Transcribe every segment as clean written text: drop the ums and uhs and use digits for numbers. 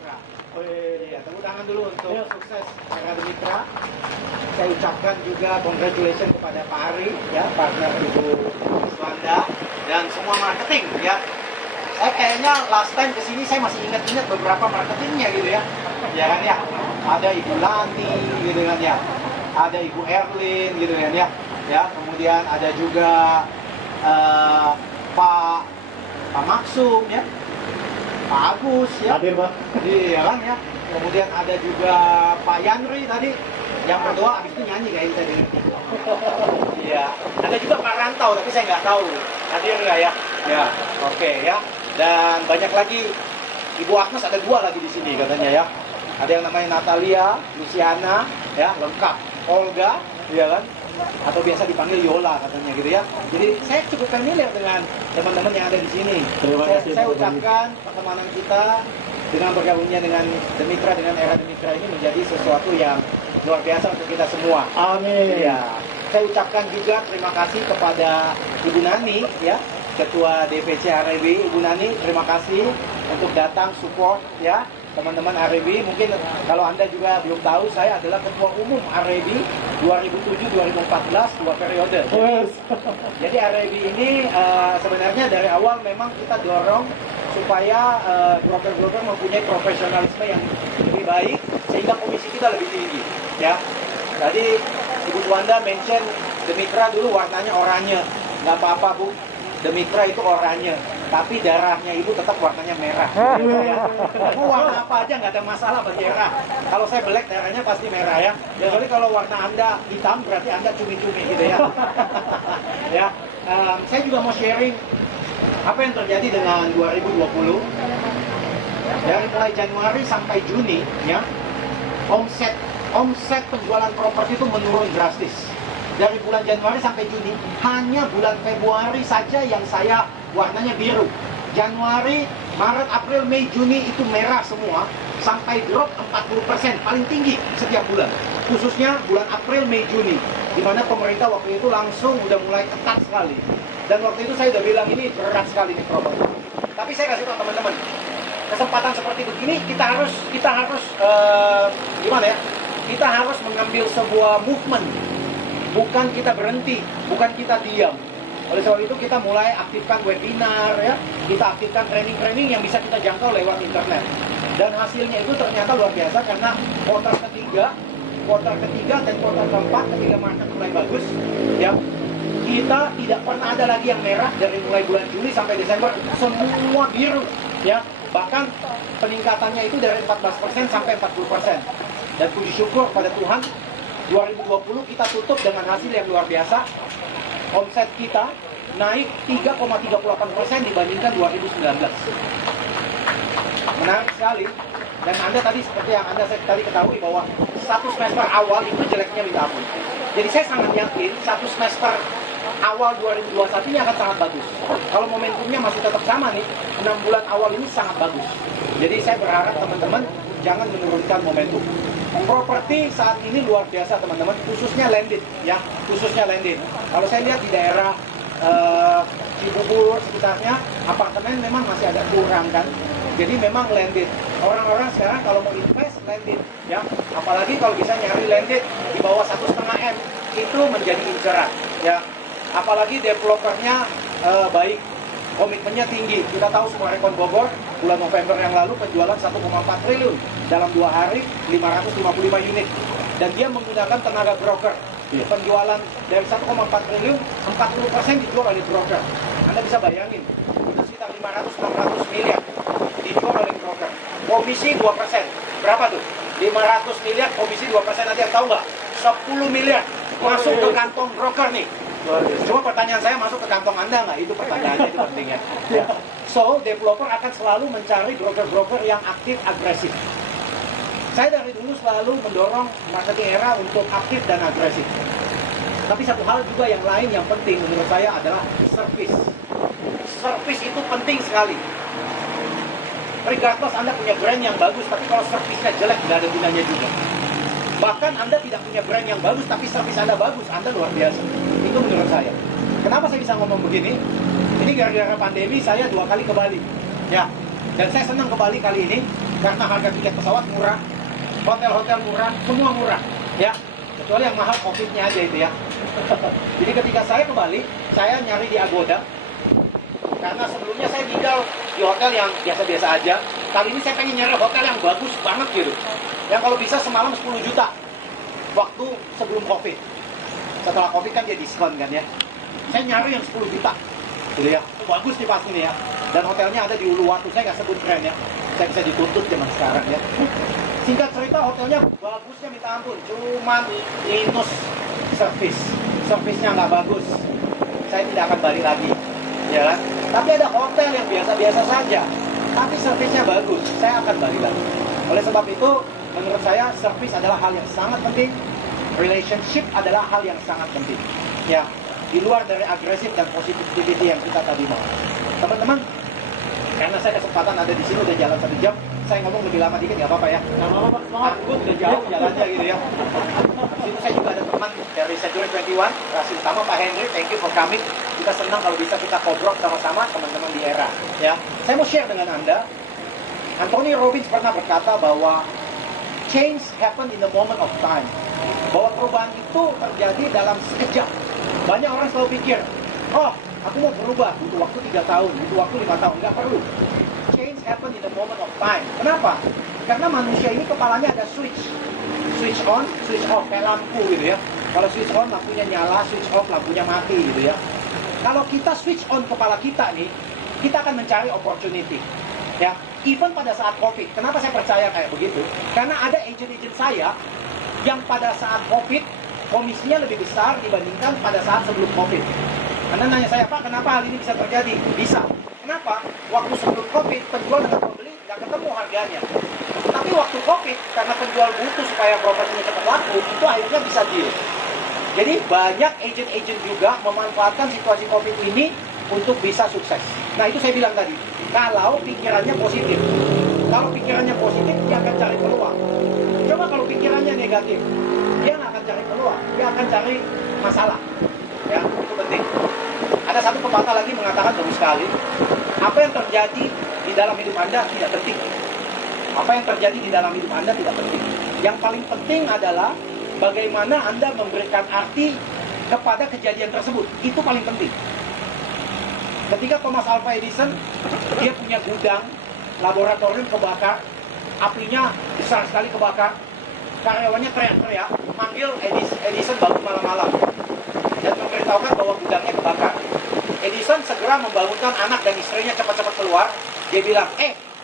Mitra. Oh iya. Ya, tepuk tangan dulu untuk sukses Era The Mitra. Saya ucapkan juga congratulations kepada Pak Ari, ya, partner Ibu Swanda, dan semua marketing, ya. Saya kayaknya last time kesini saya masih ingat-ingat beberapa marketingnya gitu ya. Ya kan ya. Ada Ibu Lani gitu kan ya. Ada Ibu Erlin gitu kan ya. Ya, kemudian ada juga Pak Maksum ya. Pak Agus ya. Hadir, Pak. Iya kan ya. Kemudian ada juga Pak Yanri tadi yang berdoa habis itu nyanyi kayaknya saya dengar. Iya. Ada juga Pak Rantau tapi saya nggak tahu hadir nggak ya. Ya, oke ya. Dan banyak lagi Ibu Agnes ada dua lagi di sini katanya ya. Ada yang namanya Natalia, Luciana, ya lengkap. Olga, ya kan? Atau biasa dipanggil Yola katanya gitu ya. Jadi saya cukup familiar dengan teman-teman yang ada di sini. Terima kasih, Saya Pak. ucapkan pertemanan kita dengan bergabungnya dengan The Mitra, dengan Era The Mitra ini menjadi sesuatu yang luar biasa untuk kita semua. Amin. Ya, saya ucapkan juga terima kasih kepada Ibu Nani, ya, Ketua DPC REB. Ibu Nani, terima kasih untuk datang support, ya, teman-teman REB. Mungkin kalau Anda juga belum tahu, saya adalah Ketua Umum REB 2007-2014, dua periode. Jadi REB ini sebenarnya dari awal memang kita dorong supaya broker-broker mempunyai profesionalisme yang lebih baik sehingga komisi kita lebih tinggi, ya. Tadi Ibu Wanda mention The Mitra dulu warnanya oranye, nggak apa-apa Bu. The Mitra itu oranye, tapi darahnya Ibu tetap warnanya merah. Ya. Mau warna apa aja nggak ada masalah bagi Era. Kalau saya black darahnya pasti merah ya. Jadi kalau warna Anda hitam berarti Anda cumi-cumi gitu ya. Ya, saya juga mau sharing apa yang terjadi dengan 2020. Dari mulai Januari sampai Juni, ya, omset penjualan properti itu menurun drastis. Dari bulan Januari sampai Juni, hanya bulan Februari saja yang saya warnanya biru. Januari, Maret, April, Mei, Juni itu merah semua, sampai drop 40% paling tinggi setiap bulan. Khususnya bulan April, Mei, Juni, di mana pemerintah waktu itu langsung udah mulai ketat sekali. Dan waktu itu saya udah bilang ini berat sekali nih properti. Tapi saya kasih tahu teman-teman, kesempatan seperti begini kita harus gimana ya? Kita harus mengambil sebuah movement. Bukan kita berhenti, bukan kita diam. Oleh sebab itu kita mulai aktifkan webinar, ya, kita aktifkan training-training yang bisa kita jangkau lewat internet. Dan hasilnya itu ternyata luar biasa karena kuartal ketiga dan kuartal keempat ketika market mulai bagus, ya, kita tidak pernah ada lagi yang merah dari mulai bulan Juli sampai Desember, semua biru, ya. Bahkan peningkatannya itu dari 14% sampai 40%. Dan puji syukur pada Tuhan, 2020 kita tutup dengan hasil yang luar biasa. Omset kita naik 3,38% dibandingkan 2019. Menarik sekali. Dan Anda tadi seperti yang Anda tadi ketahui bahwa satu semester awal itu jeleknya minta ampun. Jadi saya sangat yakin satu semester awal 2021 ini akan sangat bagus. Kalau momentumnya masih tetap sama nih, 6 bulan awal ini sangat bagus. Jadi saya berharap teman-teman jangan menurunkan momentum. Properti saat ini luar biasa teman-teman, khususnya landed, ya, khususnya landed. Kalau saya lihat di daerah Cibubur sekitarnya, apartemen memang masih agak kurang kan. Jadi memang landed. Orang-orang sekarang kalau mau invest landed, ya, apalagi kalau bisa nyari landed di bawah 1,5 M itu menjadi inceran, ya. Apalagi developernya baik, komitmennya tinggi. Kita tahu semua Rekon Bogor bulan November yang lalu penjualan 1,4 triliun dalam 2 hari 555 unit, dan dia menggunakan tenaga broker. Penjualan dari 1,4 triliun 40% dijual oleh broker. Anda bisa bayangin itu sekitar 500-600 miliar dijual oleh broker. Komisi 2%. Berapa tuh? 500 miliar komisi 2%. Nanti yang tahu nggak? 10 miliar masuk ke kantong broker nih. Cuma pertanyaan saya, masuk ke kantong Anda nggak? Itu pertanyaannya, itu pentingnya. Ya. So, developer akan selalu mencari broker-broker yang aktif, agresif. Saya dari dulu selalu mendorong marketing Era untuk aktif dan agresif. Tapi satu hal juga yang lain yang penting menurut saya adalah service. Service itu penting sekali. Regardless Anda punya brand yang bagus, tapi kalau service-nya jelek, nggak ada gunanya juga. Bahkan Anda tidak punya brand yang bagus, tapi service Anda bagus, Anda luar biasa. Itu menurut saya. Kenapa saya bisa ngomong begini? Ini gara-gara pandemi saya 2 kali ke Bali. Ya, Dan saya senang ke Bali kali ini karena harga tiket pesawat murah, hotel-hotel murah, semua murah, ya. Kecuali yang mahal COVID-nya aja itu ya. Jadi ketika saya ke Bali, saya nyari di Agoda. Karena sebelumnya saya tinggal di hotel yang biasa-biasa aja. Kali ini saya pengen nyari hotel yang bagus banget gitu. Yang kalau bisa semalam 10 juta. Waktu sebelum COVID. Setelah COVID kan dia diskon kan ya. Saya nyari yang 10 juta. Gitu ya. Bagus nih pas ini ya. Dan hotelnya ada di Uluwatu. Saya nggak sebut brand ya. Saya bisa dituntut zaman sekarang ya. Singkat cerita hotelnya bagusnya minta ampun. Cuman minus servisnya nggak bagus. Saya tidak akan balik lagi. Ya kan? Tapi ada hotel yang biasa-biasa saja. Tapi servisnya bagus. Saya akan balik lagi. Oleh sebab itu, menurut saya servis adalah hal yang sangat penting. Relationship adalah hal yang sangat penting. Ya, di luar dari agresif dan positivity yang kita tadi mau. Teman-teman, karena saya kesempatan ada di sini udah jalan 1 jam, saya ngomong lebih lama dikit nggak apa-apa ya. Nggak apa-apa, takut udah jauh jalannya gitu ya. Di situ saya juga ada teman dari Century 21, Rasul utama Pak Henry, thank you for coming. Kita senang kalau bisa kita kobrol sama-sama teman-teman di era. Ya, saya mau share dengan Anda. Anthony Robbins pernah berkata bahwa change happen in the moment of time. Bahwa perubahan itu terjadi dalam sekejap. Banyak orang selalu pikir, oh, aku mau berubah, butuh waktu 3 tahun, butuh waktu 5 tahun. Nggak perlu. Change happen in the moment of time. Kenapa? Karena manusia ini kepalanya ada switch. Switch on, switch off, kayak lampu gitu ya. Kalau switch on, lampunya nyala, switch off, lampunya mati gitu ya. Kalau kita switch on kepala kita nih, kita akan mencari opportunity. Ya, even pada saat COVID. Kenapa saya percaya kayak begitu? Karena ada agent-agent saya yang pada saat COVID komisinya lebih besar dibandingkan pada saat sebelum COVID. Anda nanya saya, Pak, kenapa hal ini bisa terjadi? Bisa. Kenapa? Waktu sebelum COVID, penjual dengan pembeli nggak ketemu harganya. Tapi waktu COVID, karena penjual butuh supaya propertinya cepat laku, itu akhirnya bisa deal. Jadi banyak agent-agent juga memanfaatkan situasi COVID ini untuk bisa sukses. Nah itu saya bilang tadi, kalau pikirannya positif. Kalau pikirannya positif, dia akan cari peluang. Coba kalau pikirannya negatif, dia nggak akan cari peluang, dia akan cari masalah. Ya, itu penting. Ada satu pepatah lagi mengatakan bagus sekali, apa yang terjadi di dalam hidup Anda tidak penting. Apa yang terjadi di dalam hidup Anda tidak penting. Yang paling penting adalah bagaimana Anda memberikan arti kepada kejadian tersebut. Itu paling penting. Ketika Thomas Alva Edison, dia punya gudang, laboratorium kebakar, apinya besar sekali kebakar, karyawannya teriak-teriak, manggil Edison bangun malam-malam, dan memberitahukan bahwa gudangnya kebakar. Edison segera membangunkan anak dan istrinya cepat-cepat keluar. Dia bilang,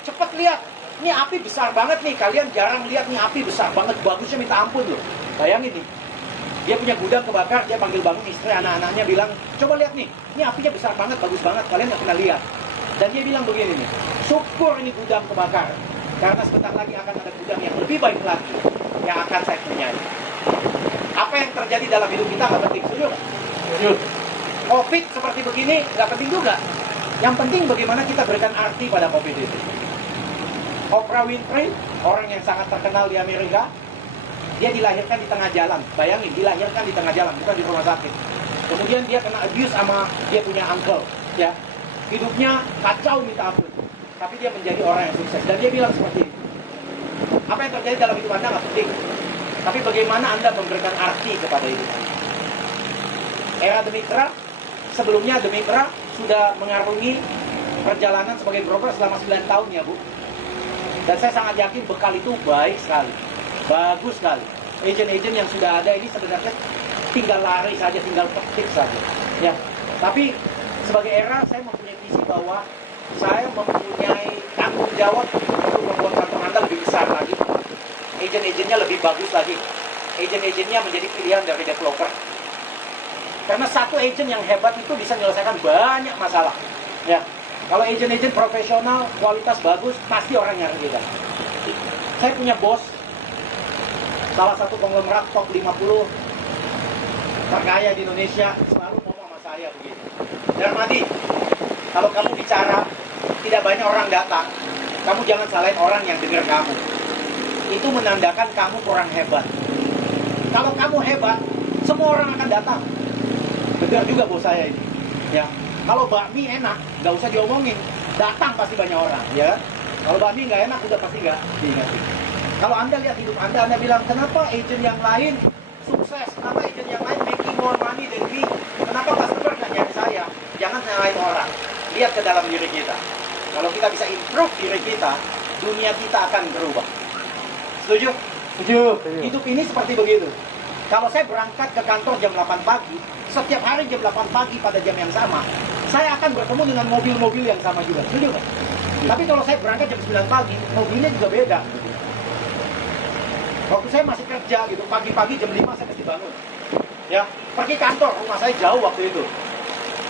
cepat lihat, ini api besar banget nih, kalian jarang lihat nih api besar banget, bagusnya minta ampun loh. Bayangin nih, dia punya gudang kebakar, dia panggil bangun istri, anak-anaknya bilang, coba lihat nih, ini apinya besar banget, bagus banget, kalian nggak pernah lihat. Dan dia bilang begini nih, syukur ini gudang kebakar, karena sebentar lagi akan ada gudang yang lebih baik lagi, yang akan saya punyai. Apa yang terjadi dalam hidup kita nggak penting, setuju nggak? Setuju. COVID seperti begini nggak penting juga. Yang penting bagaimana kita berikan arti pada COVID itu. Oprah Winfrey, orang yang sangat terkenal di Amerika, dia dilahirkan di tengah jalan. Bayangin, dilahirkan di tengah jalan, bukan di rumah sakit. Kemudian dia kena abuse sama dia punya uncle, ya. Hidupnya kacau minta ampun. Tapi dia menjadi orang yang sukses. Dan dia bilang seperti ini, apa yang terjadi dalam hidup Anda nggak penting. Tapi bagaimana Anda memberikan arti kepada hidup Anda. Era Demitra, sebelumnya Demitra sudah mengarungi perjalanan sebagai broker selama 9 tahun ya Bu. Dan saya sangat yakin bekal itu baik sekali. Bagus sekali. Agent-agent yang sudah ada ini sebenarnya tinggal lari saja, tinggal petik saja. Ya. Tapi sebagai era saya mempunyai visi bahwa saya mempunyai tanggung jawab untuk membuat kantor Anda lebih besar lagi. Agent-agentnya lebih bagus lagi. Agent-agentnya menjadi pilihan dari developer. Karena satu agent yang hebat itu bisa menyelesaikan banyak masalah. Ya. Kalau agent-agent profesional, kualitas bagus, pasti orang nyari kita. Saya punya bos, salah satu konglomerat top 50 terkaya di Indonesia, selalu ngomong sama saya begini. Darmadi, kalau kamu bicara, tidak banyak orang datang, kamu jangan salahin orang yang dengar kamu. Itu menandakan kamu kurang hebat. Kalau kamu hebat, semua orang akan datang. Benar juga bos saya ini. Ya. Kalau bakmi enak, nggak usah diomongin, datang pasti banyak orang, ya. Kalau bakmi nggak enak, udah pasti nggak diingetin. Kalau Anda lihat hidup Anda bilang, kenapa agent yang lain sukses, kenapa agent yang lain making more money than me, kenapa customer nggak nyari saya? Jangan nyalain orang, lihat ke dalam diri kita. Kalau kita bisa improve diri kita, dunia kita akan berubah. Setuju? Setuju. Hidup ini seperti begitu. Kalau saya berangkat ke kantor jam 8 pagi, setiap hari jam 8 pagi pada jam yang sama, saya akan bertemu dengan mobil-mobil yang sama juga. Setuju nggak? Tapi kalau saya berangkat jam 9 pagi, mobilnya juga beda. Waktu saya masih kerja gitu, pagi-pagi jam 5 saya mesti bangun. Ya, pergi kantor, rumah saya jauh waktu itu.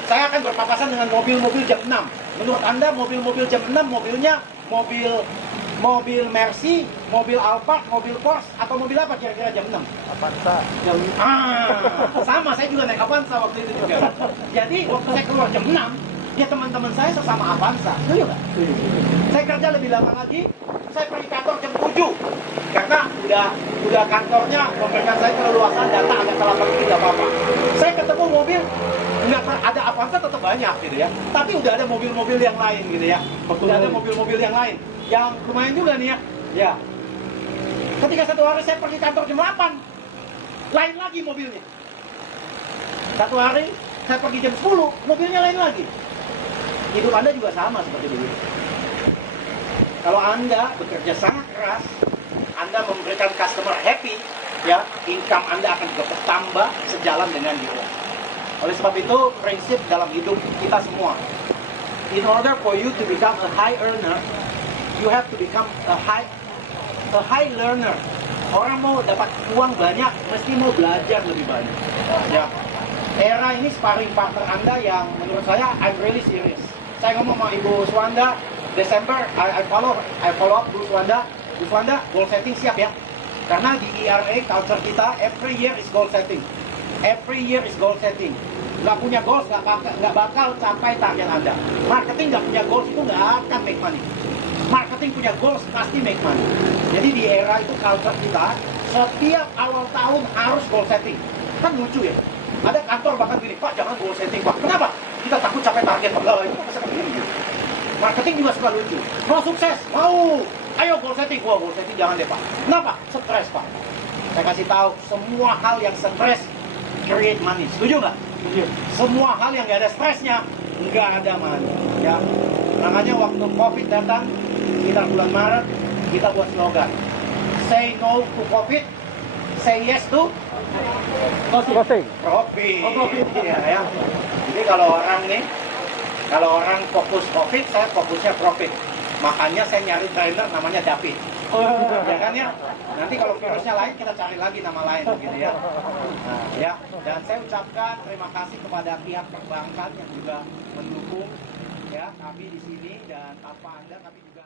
Saya akan berpapasan dengan mobil-mobil jam 6. Menurut Anda mobil-mobil jam 6 mobilnya mobil Mercy, mobil Alphard, mobil Porsche, atau mobil apa kira-kira jam 6? Avanza. Sama, saya juga naik Avanza waktu itu juga. Jadi waktu saya keluar jam 6, ya teman-teman saya sesama Avanza. Setuju nggak? Saya kerja lebih lama lagi, saya pergi kantor jam 7. Karena udah kantornya memberikan saya keleluasan data agak salah pergi, nggak apa-apa. Saya ketemu mobil, nggak ada Avanza tetap banyak gitu ya. Tapi udah ada mobil-mobil yang lain gitu ya. Udah ada mobil-mobil yang lain. Yang lumayan juga nih ya. Ya. Ketika satu hari saya pergi kantor jam 8, lain lagi mobilnya. Satu hari saya pergi jam 10, mobilnya lain lagi. Hidup Anda juga sama seperti begitu. Kalau Anda bekerja sangat keras, Anda memberikan customer happy, ya, income Anda akan juga bertambah sejalan dengan itu. Oleh sebab itu, prinsip dalam hidup kita semua, in order for you to become a high earner, you have to become a high learner. Orang mau dapat uang banyak, mesti mau belajar lebih banyak. Ya. Era ini sparring partner Anda yang menurut saya, I'm really serious. Saya ngomong sama Ibu Swanda, Desember, I follow up Bu Swanda. Bu Swanda, goal setting siap ya. Karena di ERA culture kita, every year is goal setting. Every year is goal setting. Nggak punya goals, nggak bakal capai target Anda. Marketing nggak punya goals itu nggak akan make money. Marketing punya goals pasti make money. Jadi di era itu culture kita, setiap awal tahun harus goal setting. Kan lucu ya. Ada kantor bahkan gini, Pak jangan goal setting Pak. Kenapa? Kita takut capai target Pak. Lah itu masa begini. Marketing juga suka lucu. Mau sukses, mau. Ayo goal setting. Wah goal setting jangan deh Pak. Kenapa? Stres Pak. Saya kasih tahu, semua hal yang stres create money. Setuju nggak? Setuju. Semua hal yang nggak ada stresnya, nggak ada money. Ya. Makanya waktu COVID datang, sekitar bulan Maret, kita buat slogan. Say no to COVID, say yes to Closing. profit. Oh, profit. Iya, ya. Jadi kalau orang fokus COVID, saya fokusnya profit. Makanya saya nyari trainer namanya David. Ya kan ya? Nanti kalau virusnya lain kita cari lagi nama lain gitu ya. Nah, ya. Dan saya ucapkan terima kasih kepada pihak perbankan yang juga mendukung ya kami di sini, dan tanpa Anda kami juga